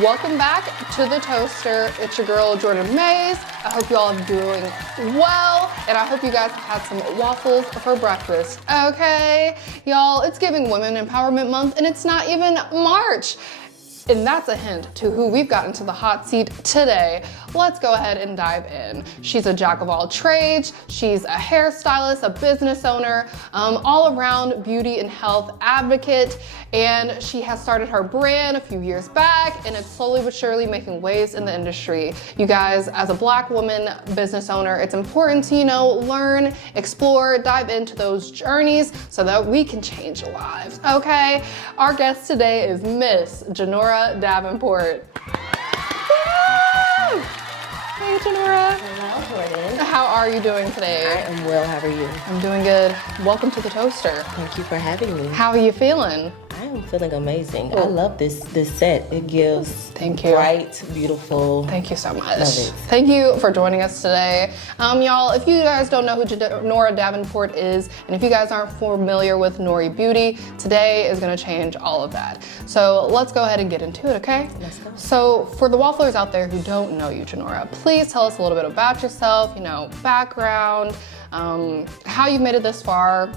Welcome back to the Toaster. It's your girl, Jordan Mays. I hope you all are doing well, and I hope you guys have had some waffles for breakfast, okay? Y'all, it's giving Women Empowerment Month, and it's not even March. And that's a hint to who we've got into the hot seat today. Let's go ahead and dive in. She's a jack of all trades. She's a hairstylist, a business owner, all around beauty and health advocate. And she has started her brand a few years back, and it's slowly but surely making waves in the industry. You guys, as a Black woman business owner, it's important to, learn, explore, dive into those journeys so that we can change lives, okay? Our guest today is Miss Janora Davenport. Woo! Hey, Janora. Hello, Jordan. How are you doing today? I am well. How are you? I'm doing good. Welcome to the Toaster. Thank you for having me. How are you feeling? I am feeling amazing. I love this set. It gives Thank you. bright, beautiful. Thank you so much. Love it. Thank you for joining us today. Y'all, if you guys don't know who Janora Davenport is, and if you guys aren't familiar with Nori Beauty, today is gonna change all of that. So let's go ahead and get into it, okay? Let's go. So for the wafflers out there who don't know you, Janora, please tell us a little bit about yourself, background, how you made it this far.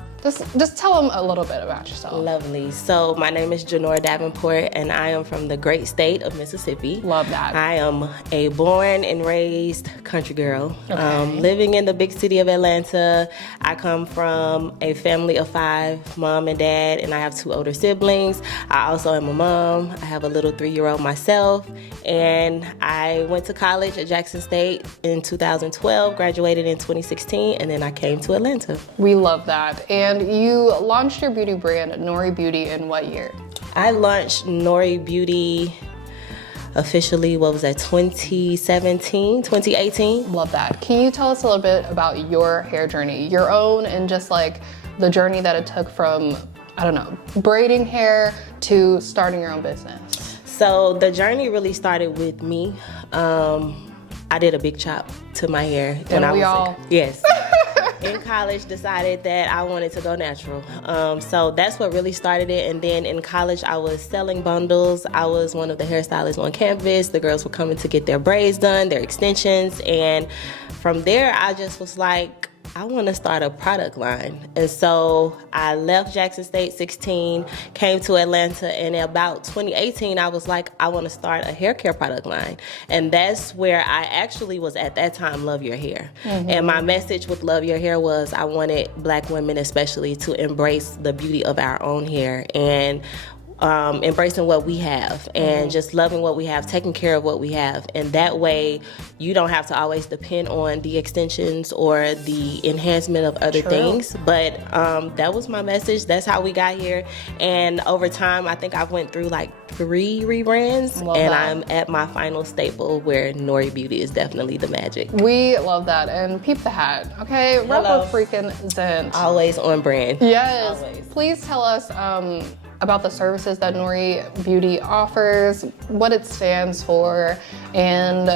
Just tell them a little bit about yourself. Lovely. So my name is Janora Davenport, and I am from the great state of Mississippi. Love that. I am a born and raised country girl, Okay. living in the big city of Atlanta. I come from a family of 5, mom and dad, and I have 2 older siblings. I also am a mom. I have a little 3-year-old myself, and I went to college at Jackson State in 2012, graduated in 2016, and then I came to Atlanta. We love that. And you launched your beauty brand, Nori Beauty, in what year? I launched Nori Beauty officially, 2017, 2018? Love that. Can you tell us a little bit about your hair journey, your own, and just like the journey that it took from, braiding hair to starting your own business? So the journey really started with me. I did a big chop to my hair. Yes. In college, decided that I wanted to go natural. So that's what really started it. And then in college, I was selling bundles. I was one of the hairstylists on campus. The girls were coming to get their braids done, their extensions. And from there, I just was like, I want to start a product line. And so I left Jackson State 16, came to Atlanta, and in about 2018, I was like, I want to start a hair care product line. And that's where I actually was at that time, Love Your Hair. Mm-hmm. And my message with Love Your Hair was I wanted Black women especially to embrace the beauty of our own hair and embracing what we have and just loving what we have, taking care of what we have. And that way you don't have to always depend on the extensions or the enhancement of other things. But that was my message. That's how we got here. And over time, I think I've went through like 3 rebrands. I'm at my final staple where Nori Beauty is definitely the magic. We love that. And peep the hat, okay? Rep a freaking cent. Always on brand. Yes. Always. Please tell us about the services that Nori Beauty offers, what it stands for, and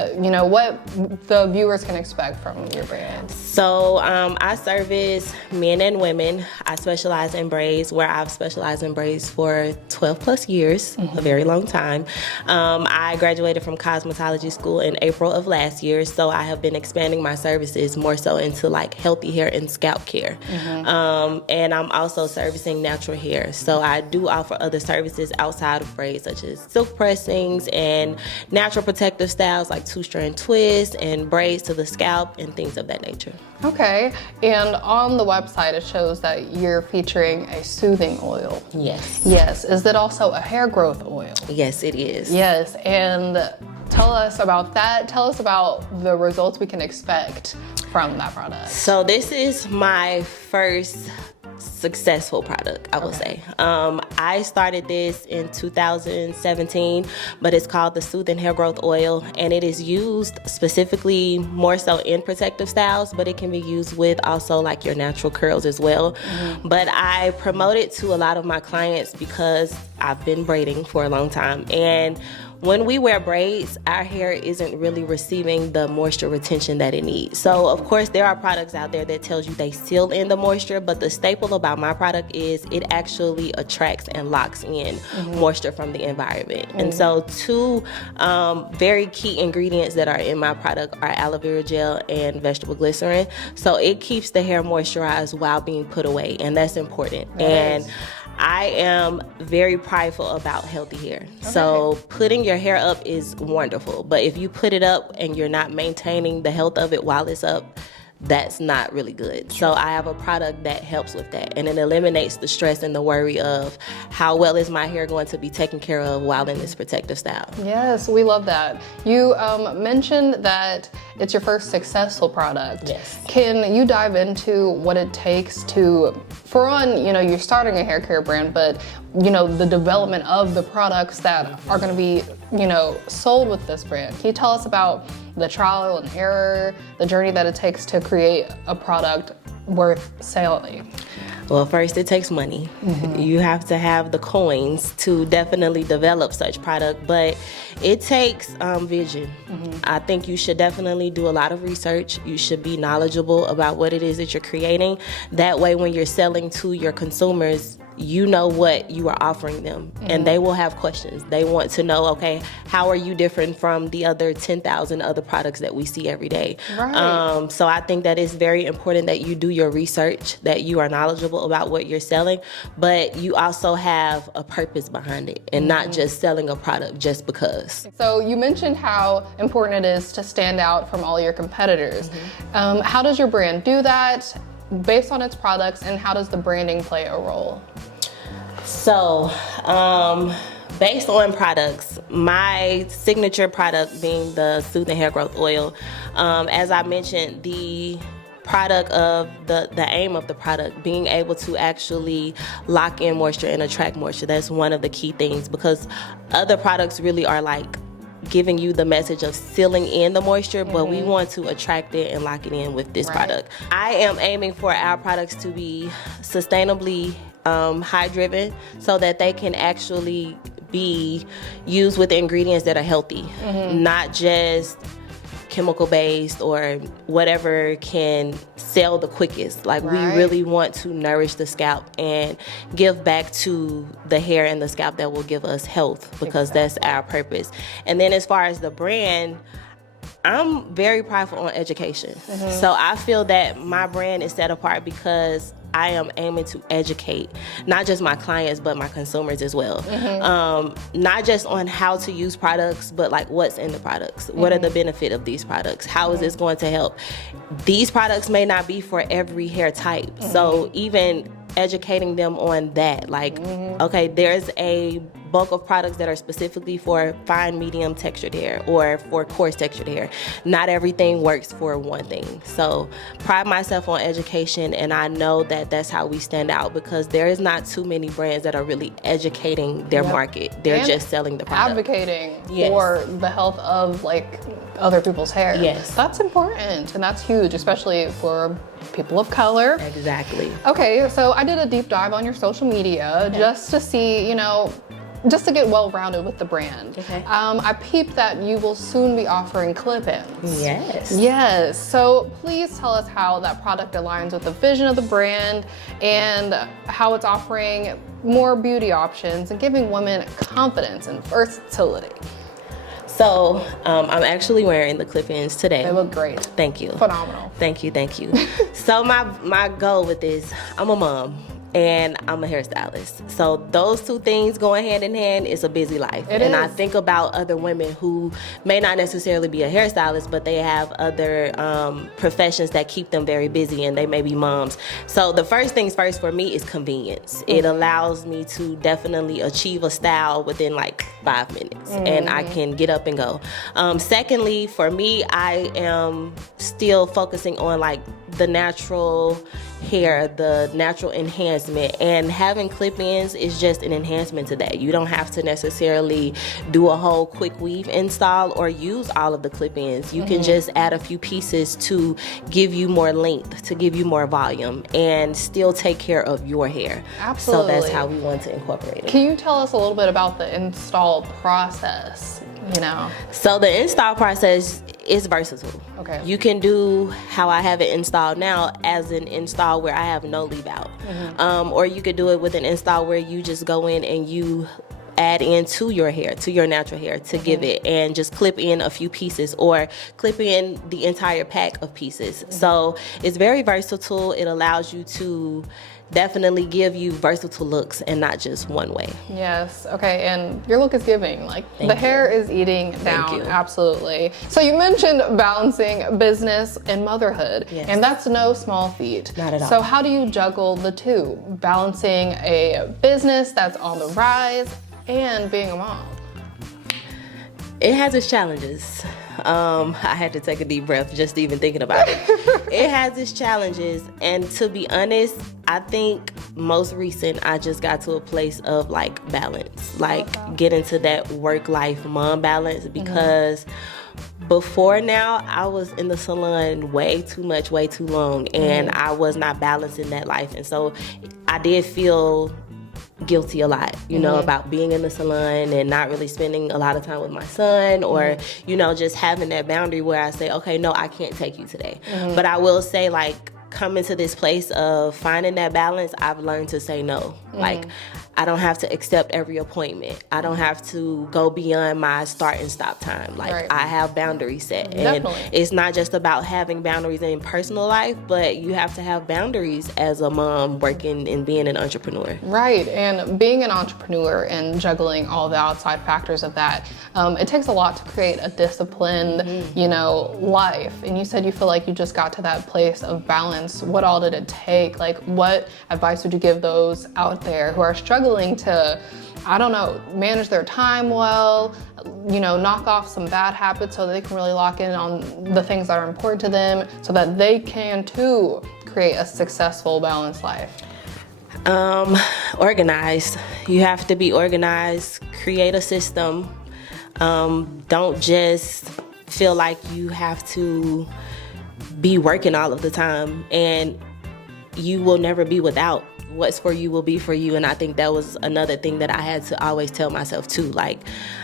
what the viewers can expect from your brand. So I service men and women. I specialize in braids, where I've specialized in braids for 12 plus years, a very long time. I graduated from cosmetology school in April of last year, so I have been expanding my services more so into like healthy hair and scalp care. And I'm also servicing natural hair. So I do offer other services outside of braids, such as silk pressings and natural protective styles like 2-strand twists and braids to the scalp and things of that nature. Okay, and on the website it shows that you're featuring a soothing oil. Yes. Yes, is it also a hair growth oil? Yes, it is. Yes, and tell us about that. Tell us about the results we can expect from that product. So this is my first successful product, I would say. I started this in 2017, but it's called the Soothing Hair Growth Oil, and it is used specifically more so in protective styles, but it can be used with also like your natural curls as well. But I promote it to a lot of my clients because I've been braiding for a long time, and when we wear braids, our hair isn't really receiving the moisture retention that it needs. So of course there are products out there that tells you they seal in the moisture, but the staple about about my product is it actually attracts and locks in moisture from the environment. And so two very key ingredients that are in my product are aloe vera gel and vegetable glycerin. So it keeps the hair moisturized while being put away, and that's important. I am very prideful about healthy hair. So putting your hair up is wonderful, but if you put it up and you're not maintaining the health of it while it's up, that's not really good. So I have a product that helps with that, and it eliminates the stress and the worry of how well is my hair going to be taken care of while in this protective style. Yes, we love that. You mentioned that it's your first successful product. Yes. Can you dive into what it takes to, for one, you know, you're starting a hair care brand, but you know, the development of the products that are going to be, you know, sold with this brand. Can you tell us about the trial and error, the journey that it takes to create a product worth selling? Well, first it takes money. You have to have the coins to definitely develop such product, but it takes vision. I think you should definitely do a lot of research. You should be knowledgeable about what it is that you're creating. That way when you're selling to your consumers, you know what you are offering them, and they will have questions. They want to know, okay, how are you different from the other 10,000 other products that we see every day? Right. So I think that it's very important that you do your research, that you are knowledgeable about what you're selling, but you also have a purpose behind it and not just selling a product just because. So you mentioned how important it is to stand out from all your competitors. How does your brand do that based on its products, and how does the branding play a role? So, based on products, my signature product being the Soothing Hair Growth Oil, as I mentioned, the product of the aim of the product being able to actually lock in moisture and attract moisture. That's one of the key things, because other products really are like giving you the message of sealing in the moisture, but we want to attract it and lock it in with this product. I am aiming for our products to be sustainably high driven, so that they can actually be used with ingredients that are healthy, not just chemical based or whatever can sell the quickest. Like we really want to nourish the scalp and give back to the hair and the scalp that will give us health, because that's our purpose. And then as far as the brand, I'm very prideful on education. So I feel that my brand is set apart because I am aiming to educate not just my clients but my consumers as well. Not just on how to use products, but like what's in the products. What are the benefits of these products? How is this going to help? These products may not be for every hair type. So even educating them on that, like, okay, there's a bulk of products that are specifically for fine, medium textured hair or for coarse textured hair. Not everything works for one thing. So pride myself on education, and I know that that's how we stand out, because there is not too many brands that are really educating their market. They're and just selling the product. Advocating for the health of like other people's hair. Yes. That's important, and that's huge, especially for people of color. Exactly. Okay, so I did a deep dive on your social media just to see, you know, just to get well-rounded with the brand. I peeped that you will soon be offering clip-ins. Yes. Yes, so please tell us how that product aligns with the vision of the brand and how it's offering more beauty options and giving women confidence and versatility. So I'm actually wearing the clip-ins today. They look great. Thank you. Phenomenal. Thank you, thank you. So my goal with this, I'm a mom and I'm a hairstylist. So those two things going hand in hand is a busy life. And I think about other women who may not necessarily be a hairstylist, but they have other professions that keep them very busy, and they may be moms. So the first things first for me is convenience. It allows me to definitely achieve a style within like 5 minutes, and I can get up and go. Secondly, for me, I am still focusing on like the natural hair, the natural enhancement, and having clip-ins is just an enhancement to that. You don't have to necessarily do a whole quick weave install or use all of the clip-ins. You can just add a few pieces to give you more length, to give you more volume, and still take care of your hair. Absolutely. So that's how we want to incorporate it. Can you tell us a little bit about the install process? You know, so the install process it's versatile. Okay. You can do how I have it installed now as an install where I have no leave out. Or you could do it with an install where you just go in and you add in to your hair, to your natural hair, to give it, and just clip in a few pieces or clip in the entire pack of pieces. So it's very versatile. It allows you to definitely give you versatile looks and not just one way. Yes, okay, and your look is giving. Like, the hair is eating down, absolutely. So you mentioned balancing business and motherhood, and that's no small feat. Not at all. So how do you juggle the two? Balancing a business that's on the rise and being a mom? It has its challenges. I had to take a deep breath just even thinking about it. It has its challenges, and to be honest, I think most recent I just got to a place of like balance, like get into that work-life mom balance, because before now I was in the salon way too much, way too long, and I was not balancing that life, and so I did feel guilty a lot, you know, about being in the salon and not really spending a lot of time with my son, or, you know, just having that boundary where I say, okay, no, I can't take you today. But I will say, like, coming to this place of finding that balance, I've learned to say no. Like, I don't have to accept every appointment. I don't have to go beyond my start and stop time. Like, I have boundaries set. And it's not just about having boundaries in personal life, but you have to have boundaries as a mom working and being an entrepreneur. Right, and being an entrepreneur and juggling all the outside factors of that, it takes a lot to create a disciplined, you know, life. And you said you feel like you just got to that place of balance. What all did it take? Like, what advice would you give those out there who are struggling to, I don't know, manage their time well, you know, knock off some bad habits so that they can really lock in on the things that are important to them so that they can too create a successful, balanced life? Organized. You have to be organized, create a system. Don't just feel like you have to be working all of the time, and you will never be without. What's for you will be for you. And I think that was another thing that I had to always tell myself too. Like,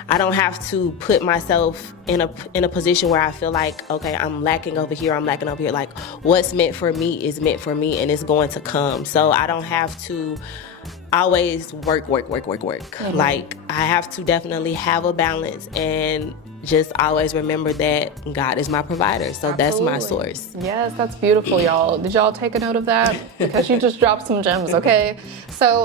I don't have to put myself in a position where I feel like, okay, I'm lacking over here, I'm lacking over here. Like, what's meant for me is meant for me, and it's going to come. So I don't have to always work. Like, I have to definitely have a balance and just always remember that God is my provider. So that's my source. Yes, that's beautiful, y'all. Did y'all take a note of that? Because you just dropped some gems, okay? So,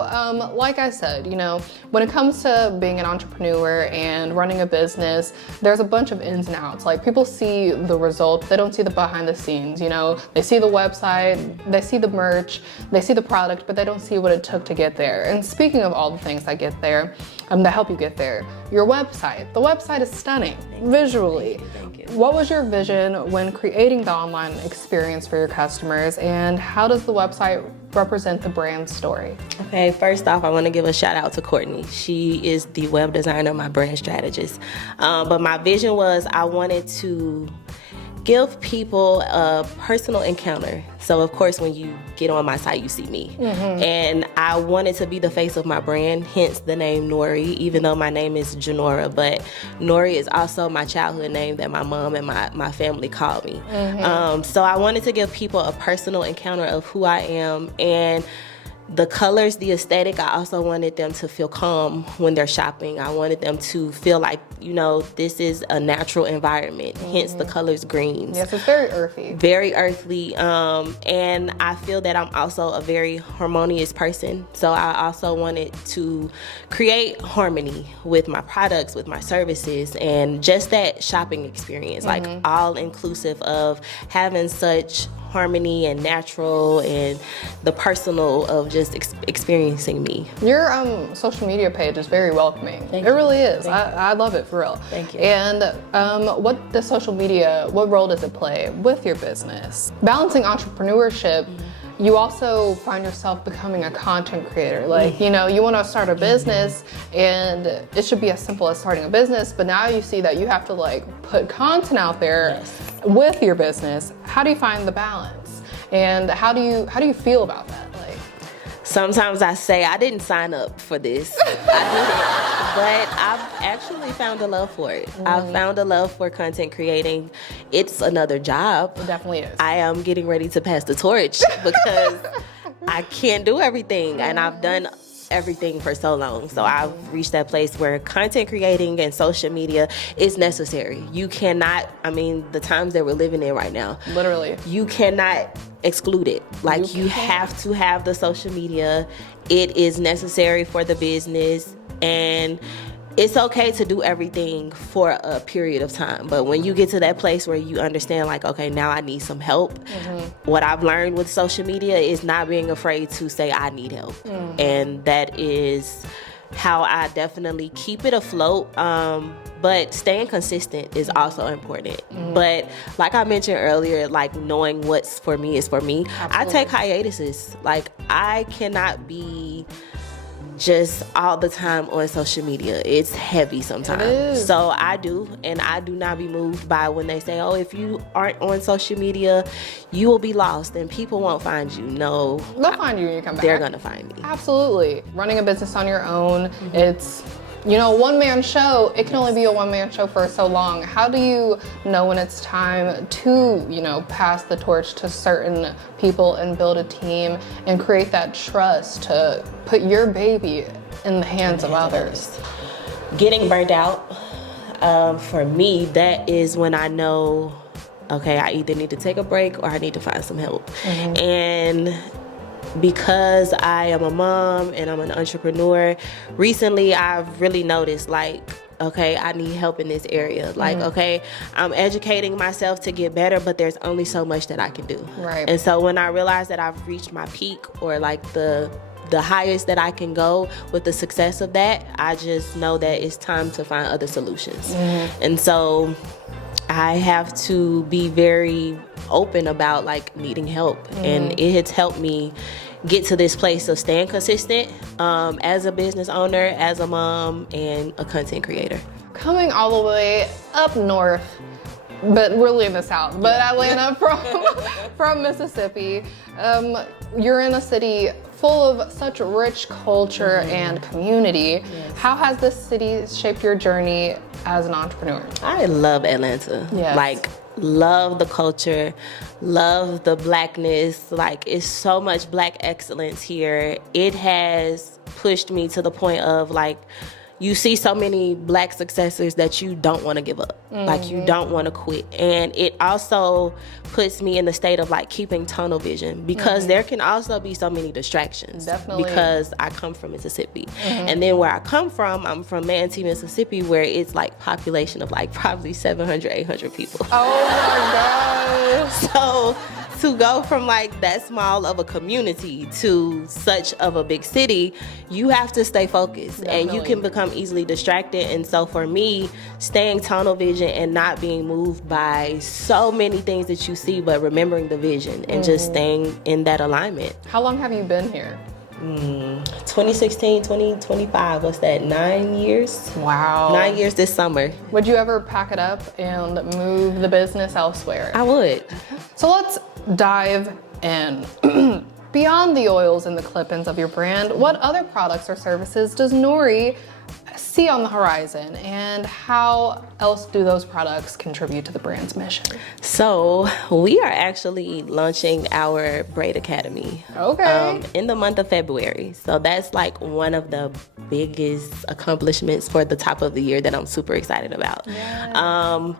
like I said, you know, when it comes to being an entrepreneur and running a business, there's a bunch of ins and outs. Like, people see the result, they don't see the behind the scenes, you know? They see the website, they see the merch, they see the product, but they don't see what it took to get there. And speaking of all the things that get there, that help you get there, your website. The website is stunning, visually. Thank you. What was your vision when creating the online experience for your customers, and how does the website represent the brand story? Okay, first off, I want to give a shout out to Courtney. She is the web designer, my brand strategist. But my vision was I wanted to give people a personal encounter. So of course, when you get on my site, you see me. And I wanted to be the face of my brand, hence the name Nori, even though my name is Janora, but Nori is also my childhood name that my mom and my family called me. So I wanted to give people a personal encounter of who I am, and the colors, the aesthetic, I also wanted them to feel calm when they're shopping. I wanted them to feel like, you know, this is a natural environment, hence the colors greens. Yes, it's very earthy. Very earthly. And I feel that I'm also a very harmonious person. So I also wanted to create harmony with my products, with my services, and just that shopping experience, like all inclusive of having such harmony and natural and the personal of just experiencing me. Your social media page is very welcoming. It really is. I love it, for real. Thank you. And what does social media, what role does it play with your business? Balancing entrepreneurship, you also find yourself becoming a content creator. Like, you know, you want to start a business and it should be as simple as starting a business, but now you see that you have to like put content out there with your business. How do you find the balance? And how do you feel about that? Like, sometimes I say I didn't sign up for this. I but I've actually found a love for it. I've found a love for content creating. It's another job. It definitely is. I am getting ready to pass the torch because I can't do everything, and I've done everything for so long. So I've reached that place where content creating and social media is necessary. You cannot, I mean, the times that we're living in right now, literally, you cannot exclude it. Like, you have to have the social media. It is necessary for the business, and it's okay to do everything for a period of time. But when you get to that place where you understand, like, okay, now I need some help, what I've learned with social media is not being afraid to say I need help. And that is how I definitely keep it afloat. But staying consistent is also important. But like I mentioned earlier, like, knowing what's for me is for me. Absolutely. I take hiatuses. Like, I cannot be just all the time on social media. It's heavy sometimes. It is. So I do, and I do not be moved by when they say, oh, if you aren't on social media, you will be lost and people won't find you. No. They'll find you when you come back. They're gonna find me. Absolutely. Running a business on your own, it's, you know, a one-man show. It can only be a one-man show for so long. How do you know when it's time to, you know, pass the torch to certain people and build a team and create that trust to put your baby in the hands of others? Getting burnt out, for me, that is when I know, okay, I either need to take a break or I need to find some help. And because I am a mom and I'm an entrepreneur, recently I've really noticed, like, okay, I need help in this area. Like, okay, I'm educating myself to get better, but there's only so much that I can do. Right. And so when I realize that I've reached my peak, or like the highest that I can go with the success of that, I just know that it's time to find other solutions. And so I have to be very open about, like, needing help. And it has helped me get to this place of staying consistent as a business owner, as a mom, and a content creator. Coming all the way up north, but really in the South, but Atlanta from Mississippi. You're in a city full of such rich culture and community. How has this city shaped your journey as an entrepreneur? I love Atlanta. Like, love the culture, love the blackness. Like, it's so much black excellence here. It has pushed me to the point of, like, you see so many black successors that you don't want to give up. Like, you don't want to quit. And it also puts me in the state of, like, keeping tunnel vision, because there can also be so many distractions. Definitely. Because I come from Mississippi. And then where I come from, I'm from Manatee, Mississippi, where it's like population of like probably 700, 800 people. Oh my gosh. So to go from like that small of a community to such of a big city, you have to stay focused. Definitely. And you can become easily distracted. And so for me, staying tunnel vision and not being moved by so many things that you see, but remembering the vision and just staying in that alignment. How long have you been here? 2016, 2025, what's that, 9 years? Wow. 9 years this summer. Would you ever pack it up and move the business elsewhere? I would. So let's dive in. Beyond the oils and the clip-ins of your brand, what other products or services does Nori see on the horizon, and how else do those products contribute to the brand's mission? So we are actually launching our Braid Academy in the month of February. So that's like one of the biggest accomplishments for the top of the year that I'm super excited about. Yes.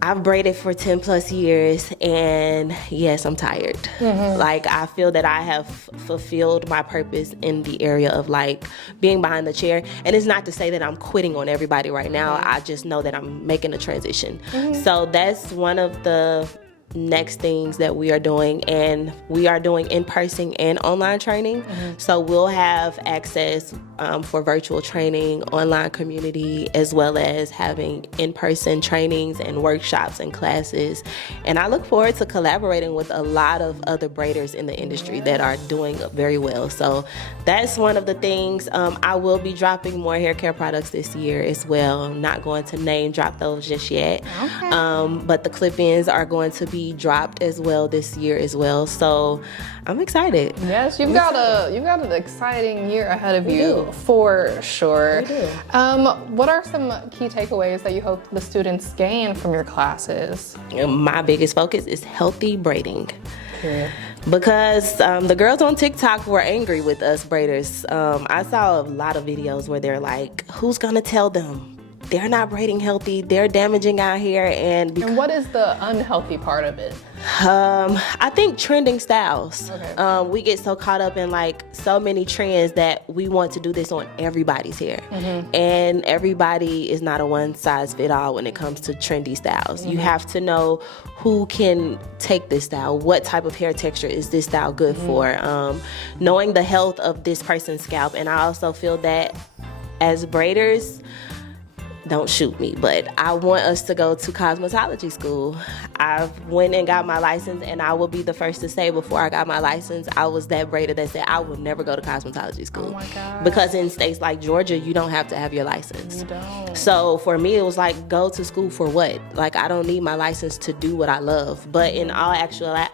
I've braided for 10 plus years, and yes, I'm tired. Like, I feel that I have fulfilled my purpose in the area of like being behind the chair. And it's not to say that I'm quitting on everybody right now. I just know that I'm making a transition. So that's one of the next things that we are doing, and we are doing in-person and online training. So we'll have access for virtual training, online community, as well as having in-person trainings and workshops and classes. And I look forward to collaborating with a lot of other braiders in the industry that are doing very well. So that's one of the things. I will be dropping more hair care products this year as well. I'm not going to name drop those just yet. But the clip-ins are going to be be dropped as well this year as well. So I'm excited. Yes, you've got an exciting year ahead of you for sure. We do. What are some key takeaways that you hope the students gain from your classes? My biggest focus is healthy braiding. Period. Because the girls on TikTok were angry with us braiders. I saw a lot of videos where they're like, who's gonna tell them? They're not braiding healthy, they're damaging our hair. And what is the unhealthy part of it? I think trending styles. Okay. We get so caught up in like so many trends that we want to do this on everybody's hair. And everybody is not a one size fit all when it comes to trendy styles. You have to know who can take this style, what type of hair texture is this style good for, knowing the health of this person's scalp. And I also feel that as braiders, don't shoot me, but I want us to go to cosmetology school. I went and got my license, and I will be the first to say before I got my license, I was that braider that said I will never go to cosmetology school. Oh my God. Because in states like Georgia, you don't have to have your license. You don't. So for me, it was like, go to school for what? Like, I don't need my license to do what I love. But in all actuality,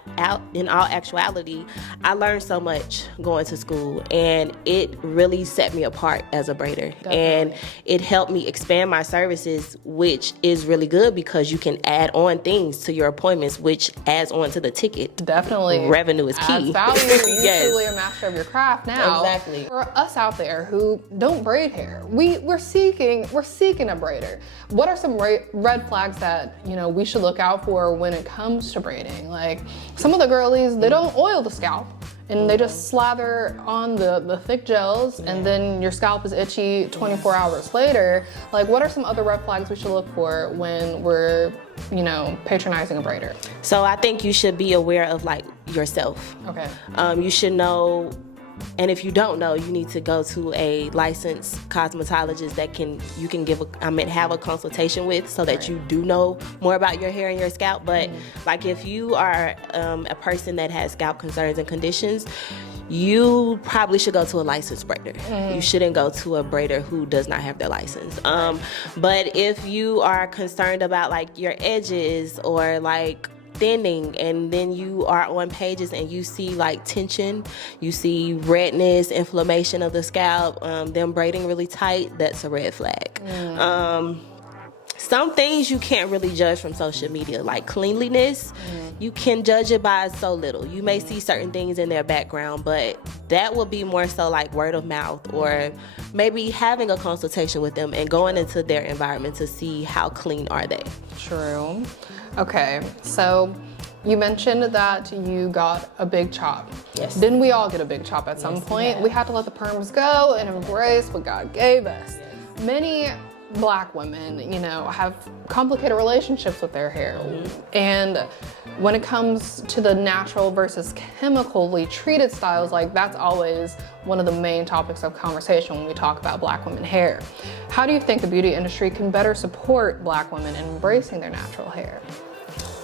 I learned so much going to school, and it really set me apart as a braider. Definitely. And it helped me expand my services, which is really good because you can add on things to your appointments, which adds on to the ticket. Definitely. Revenue is key. Adds value. You're Yes. truly a master of your craft now. Exactly. For us out there who don't braid hair, we're seeking a braider. What are some red flags that we should look out for when it comes to braiding? Like some of the girlies, they don't oil the scalp. And they just slather on the thick gels, and then your scalp is itchy 24 hours later. Like, what are some other red flags we should look for when we're, patronizing a braider? So I think you should be aware of like yourself. Okay. You should know, and if you don't know, you need to go to a licensed cosmetologist that you can have a consultation with, so that you do know more about your hair and your scalp. But like if you are a person that has scalp concerns and conditions, you probably should go to a licensed braider. You shouldn't go to a braider who does not have their license. But if you are concerned about like your edges or like thinning, and then you are on pages and you see like tension, you see redness, inflammation of the scalp, them braiding really tight, that's a red flag. Some things you can't really judge from social media, like cleanliness. You can judge it by so little. You may see certain things in their background, but that will be more so like word of mouth, or maybe having a consultation with them and going into their environment to see how clean are they. True. Okay, so you mentioned that you got a big chop. Yes. Didn't we all get a big chop at some point? We had to let the perms go and embrace what God gave us. Yes. Many Black women, have complicated relationships with their hair. And when it comes to the natural versus chemically treated styles, like that's always one of the main topics of conversation when we talk about Black women hair. How do you think the beauty industry can better support Black women in embracing their natural hair?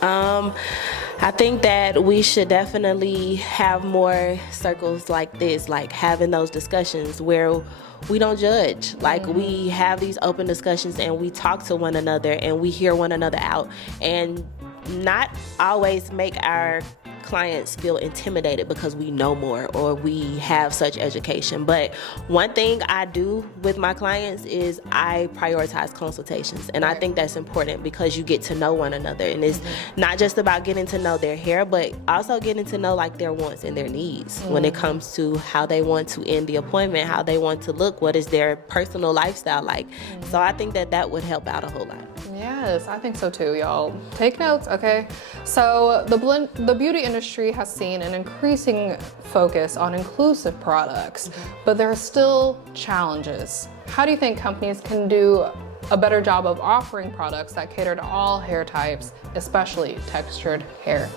I think that we should definitely have more circles like this, like having those discussions where we don't judge. Like we have these open discussions and we talk to one another and we hear one another out, and not always make our clients feel intimidated because we know more or we have such education. But one thing I do with my clients is I prioritize consultations, and I think that's important because you get to know one another, and it's not just about getting to know their hair, but also getting to know like their wants and their needs when it comes to how they want to end the appointment, how they want to look, what is their personal lifestyle like. So I think that would help out a whole lot. Yes, I think so too, y'all. Take notes, okay? So the beauty industry has seen an increasing focus on inclusive products, but there are still challenges. How do you think companies can do a better job of offering products that cater to all hair types, especially textured hair?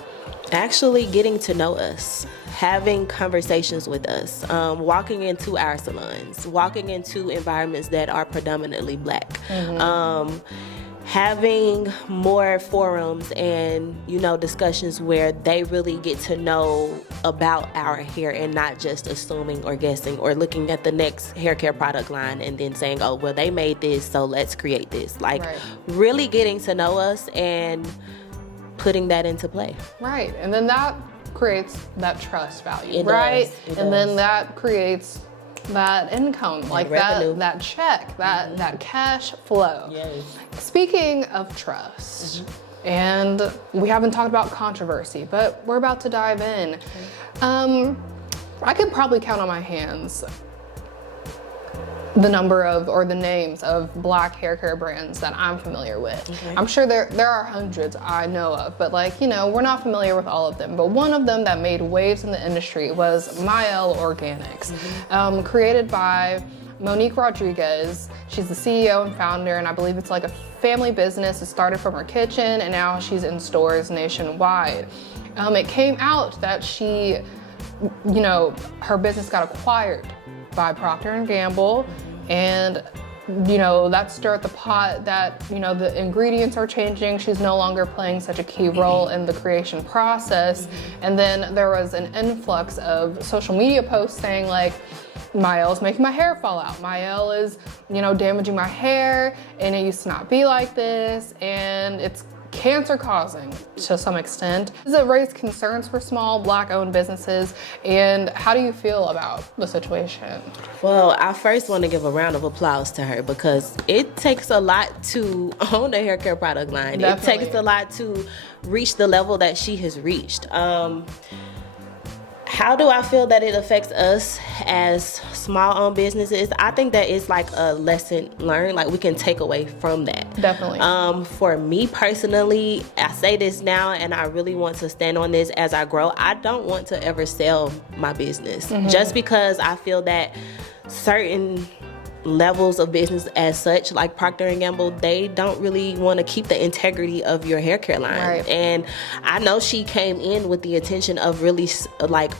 Actually getting to know us, having conversations with us, walking into our salons, walking into environments that are predominantly Black. Having more forums and discussions where they really get to know about our hair and not just assuming or guessing or looking at the next hair care product line and then saying, oh well, they made this, so let's create this. Like really getting to know us and putting that into play. Right, and then that creates that trust value, It right? does. And then that creates that income, like that check, that cash flow. Yes. Speaking of trust, and we haven't talked about controversy, but we're about to dive in. I could probably count on my hands the number of, or the names of Black hair care brands that I'm familiar with. Okay. I'm sure there are hundreds I know of, but like, you know, we're not familiar with all of them. But one of them that made waves in the industry was Mielle Organics, created by Monique Rodriguez. She's the CEO and founder, and I believe it's like a family business. It started from her kitchen, and now she's in stores nationwide. It came out that she, you know, her business got acquired by Procter & Gamble, and you know, that stirred the pot that, you know, the ingredients are changing. She's no longer playing such a key role in the creation process. And then there was an influx of social media posts saying like, Mielle's making my hair fall out. Mielle is, you know, damaging my hair, and it used to not be like this, and it's cancer causing to some extent. Does it raise concerns for small Black owned businesses, and how do you feel about the situation? Well, I first want to give a round of applause to her, because it takes a lot to own a hair care product line. Definitely. It takes a lot to reach the level that she has reached. How do I feel that it affects us as small owned businesses? I think that it's like a lesson learned, like we can take away from that. Definitely. For me personally, I say this now, and I really want to stand on this as I grow. I don't want to ever sell my business, just because I feel that certain levels of business as such, like Procter & Gamble, they don't really want to keep the integrity of your hair care line. Right. And I know she came in with the intention of really like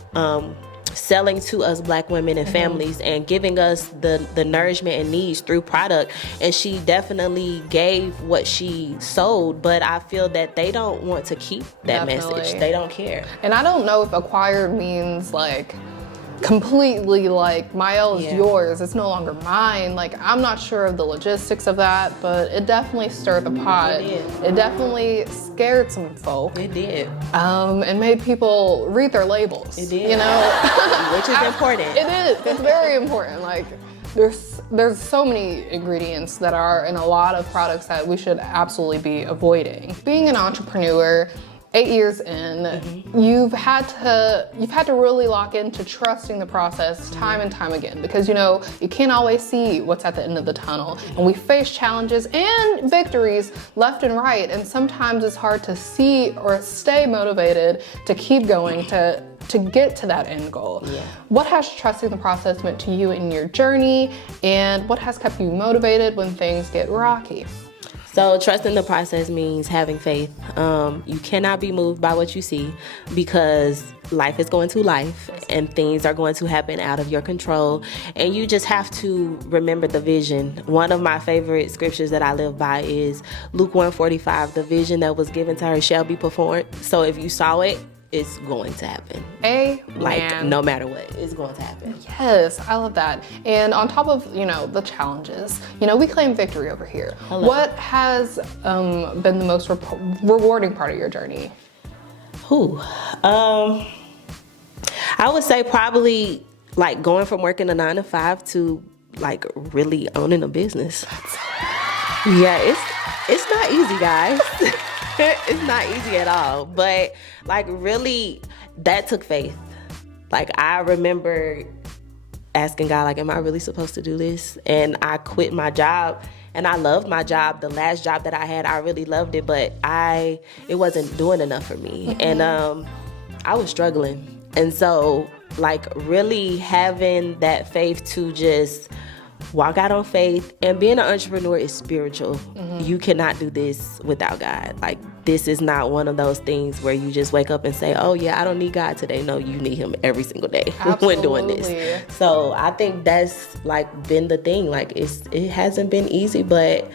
selling to us Black women and families, and giving us the nourishment and needs through product, and she definitely gave what she sold, but I feel that they don't want to keep that message. They don't care. And I don't know if acquired means like completely like Mielle is yours, it's no longer mine. Like, I'm not sure of the logistics of that, but it definitely stirred the pot. It definitely scared some folk. It did. And made people read their labels. It did. You know? Which is important. It is. It's very important. Like, there's so many ingredients that are in a lot of products that we should absolutely be avoiding. Being an entrepreneur, 8 years in, you've had to really lock into trusting the process time and time again, because you know you can't always see what's at the end of the tunnel, and we face challenges and victories left and right, and sometimes it's hard to see or stay motivated to keep going to get to that end goal. What has trusting the process meant to you in your journey, and what has kept you motivated when things get rocky? So trusting the process means having faith. You cannot be moved by what you see, because life is going to life, and things are going to happen out of your control, and you just have to remember the vision. One of my favorite scriptures that I live by is Luke 1:45. The vision that was given to her shall be performed. So if you saw it, it's going to happen. Like, no matter what, it's going to happen. Yes, I love that. And on top of, you know, the challenges, you know, we claim victory over here. Hello. What has been the most rewarding part of your journey? I would say probably like going from working a 9-to-5 to like really owning a business. Yeah, it's not easy, guys. It's not easy at all, but like really that took faith. Like, I remember asking God, like, am I really supposed to do this? And I quit my job, and I loved my job. The last job that I had, I really loved it, but it wasn't doing enough for me. And I was struggling. And so like really having that faith to just walk out on faith, and being an entrepreneur is spiritual. You cannot do this without God. Like, this is not one of those things where you just wake up and say, oh yeah, I don't need God today. No, you need him every single day when doing this. So I think that's like been the thing. Like, it hasn't been easy, but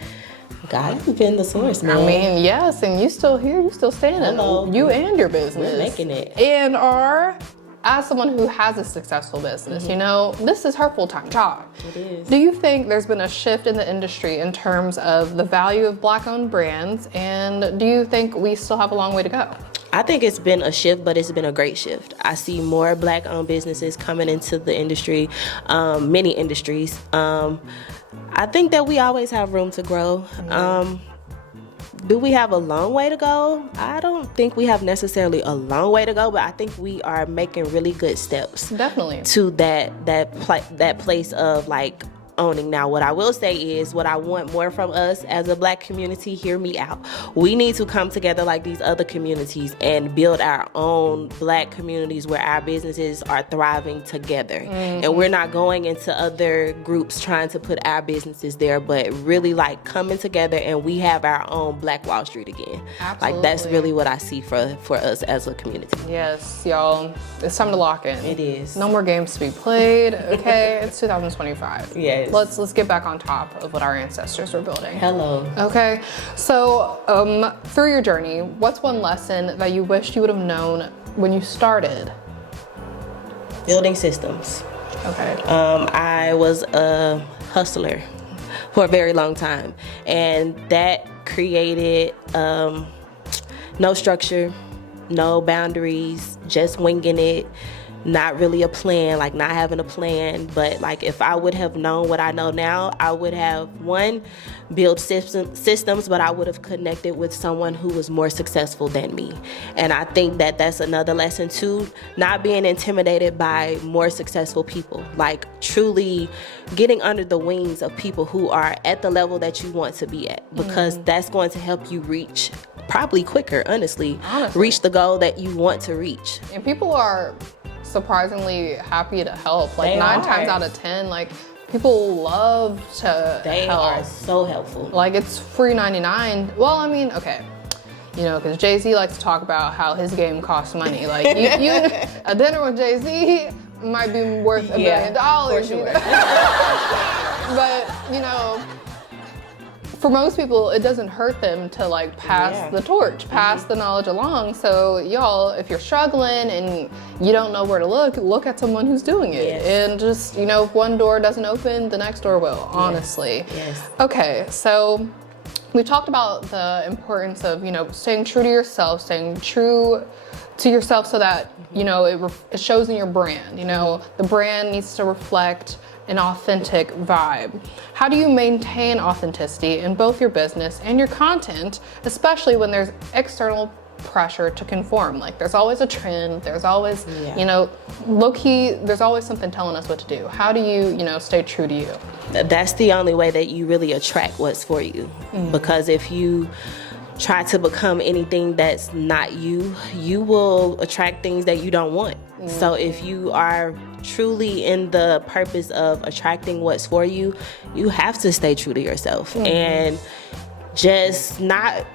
God has been the source, man. I mean, yes, and you still here, you still standing. Hello. You and your business. We're making it. And our as someone who has a successful business, you know, this is her full-time job. It is. Do you think there's been a shift in the industry in terms of the value of Black-owned brands, and do you think we still have a long way to go? I think it's been a shift, but it's been a great shift. I see more Black-owned businesses coming into the industry, many industries. I think that we always have room to grow. Do we have a long way to go? I don't think we have necessarily a long way to go, but I think we are making really good steps. Definitely. To that place of like owning. Now, what I will say is what I want more from us as a Black community, hear me out. We need to come together like these other communities and build our own Black communities where our businesses are thriving together. And we're not going into other groups trying to put our businesses there, but really like coming together and we have our own Black Wall Street again. Absolutely. Like that's really what I see for us as a community. Yes, y'all. It's time to lock in. It is. No more games to be played, okay? It's 2025. Yes. Let's get back on top of what our ancestors were building. Hello. Okay, so through your journey, what's one lesson that you wished you would have known when you started? Building systems. Okay. I was a hustler for a very long time, and that created no structure, no boundaries, just winging it. Not really a plan, like not having a plan, but like if I would have known what I know now, I would have, one, built systems, but I would have connected with someone who was more successful than me. And I think that that's another lesson too, not being intimidated by more successful people, like truly getting under the wings of people who are at the level that you want to be at, because that's going to help you reach probably quicker, honestly, reach the goal that you want to reach. And people are surprisingly happy to help. Like 9 times out of 10, like people love to help. They are so helpful. Like it's free 99. Well, I mean, okay. You know, because Jay-Z likes to talk about how his game costs money. Like you a dinner with Jay-Z might be worth $1 million. For sure. You know? But, you know, for most people, it doesn't hurt them to like pass the torch, pass the knowledge along. So y'all, if you're struggling and you don't know where to look at someone who's doing it. Yes. And just, you know, if one door doesn't open, the next door will, honestly. Yes. Okay, so we talked about the importance of, you know, staying true to yourself, staying true to yourself so that, you know, it shows in your brand. You know, the brand needs to reflect an authentic vibe. How do you maintain authenticity in both your business and your content, especially when there's external pressure to conform? Like there's always a trend, there's always, you know, low-key, there's always something telling us what to do. How do you, you know, stay true to you? That's the only way that you really attract what's for you. Because if you try to become anything that's not you, you will attract things that you don't want. So if you are truly in the purpose of attracting what's for you, you have to stay true to yourself and just not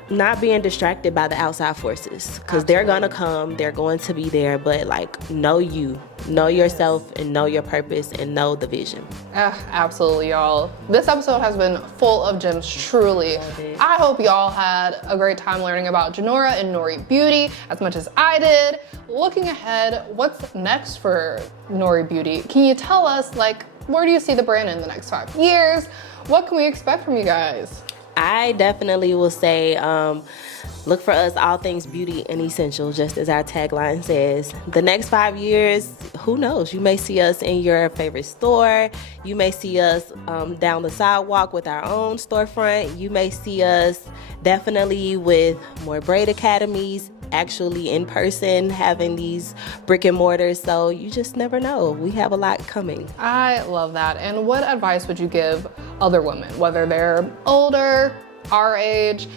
being distracted by the outside forces, because they're gonna come, they're going to be there, but like know yourself and know your purpose and know the vision. Absolutely, y'all. This episode has been full of gems, truly. I hope y'all had a great time learning about Janora and Nori Beauty as much as I did. Looking ahead, what's next for Nori Beauty? Can you tell us, like, where do you see the brand in the next 5 years? What can we expect from you guys? I definitely will say, look for us, all things beauty and essential, just as our tagline says. The next 5 years, who knows? You may see us in your favorite store. You may see us down the sidewalk with our own storefront. You may see us definitely with more Braid Academies, actually in person, having these brick and mortars. So you just never know. We have a lot coming. I love that. And what advice would you give other women, whether they're older, our age,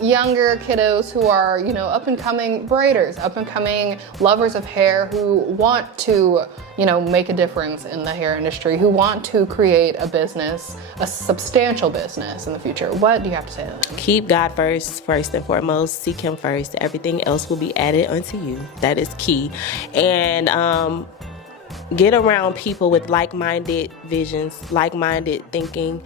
younger kiddos who are, you know, up and coming braiders, up and coming lovers of hair who want to, you know, make a difference in the hair industry, who want to create a business, a substantial business in the future? What do you have to say to them? Keep God first and foremost. Seek Him first. Everything else will be added unto you. That is key. And get around people with like-minded visions, like-minded thinking.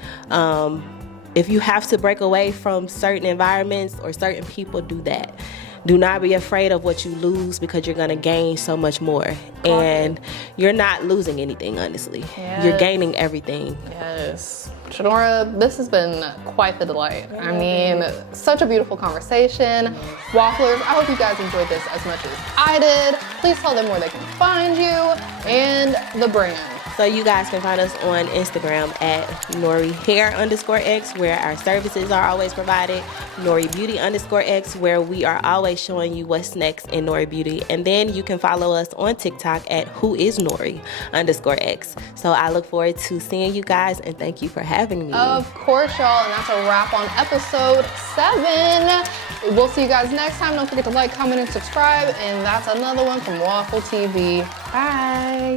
If you have to break away from certain environments or certain people, do that. do not be afraid of what you lose, because you're gonna gain so much more. And you're not losing anything, honestly. Yes. You're gaining everything. Yes. Janora, this has been quite the delight. I mean, such a beautiful conversation. Wafflers, I hope you guys enjoyed this as much as I did. Please tell them where they can find you and the brand. So you guys can find us on Instagram at Nori Hair _X, where our services are always provided. Nori Beauty _X, where we are always showing you what's next in Nori Beauty. And then you can follow us on TikTok at whoisnori _X. So I look forward to seeing you guys, and thank you for having me. Of course, y'all, and that's a wrap on episode 7. We'll see you guys next time. Don't forget to like, comment, and subscribe. And that's another one from WAFFLE TV. Bye.